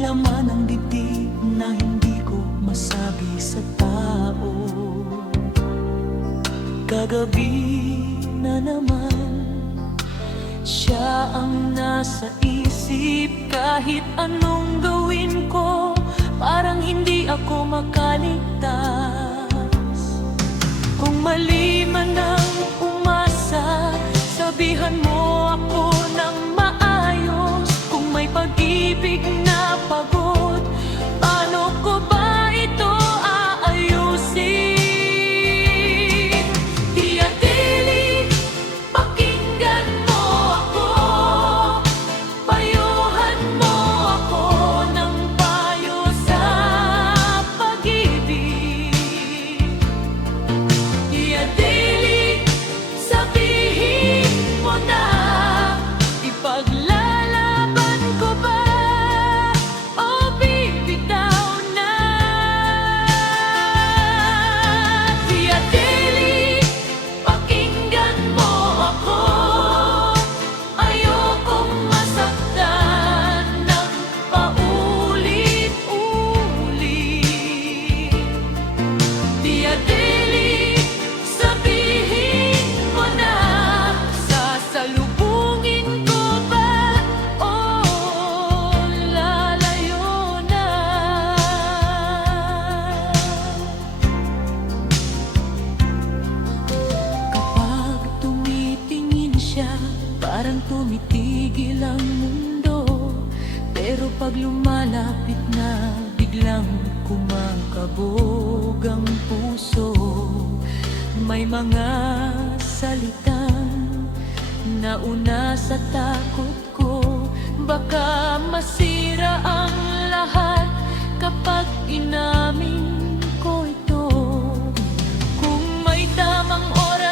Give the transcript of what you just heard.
laman ang dibdib na hindi ko masabi sa tao. Kagabi na naman siya ang nasa isip. Kahit anong gawin ko, parang hindi ako makaligtas. Kung mali man ang umasa, sabihan mo ako ng maayos. Kung may pag-ibig na pagod, paano ko ba ito aayusin? Tiyatili, pakinggan mo ako, payuhan mo ako ng payo sa pag-ibig. Tiyatili, sabihin mo na, ipaglalaban ko ba o bibitaw na? Tiyatili, pakinggan mo ako, ayokong masaktan ng paulit-ulit. Tiyatili, sabihin mo na, sasalubungin ko ba o lalayo na? Kapag tumitingin siya, parang tumitigil ang mundo. Pero pag lumalapit na, biglang kumakabog ang puso. May mga salitang nauna sa takot ko. Baka masira ang lahat kapag inamin ko ito. Kung may tamang oras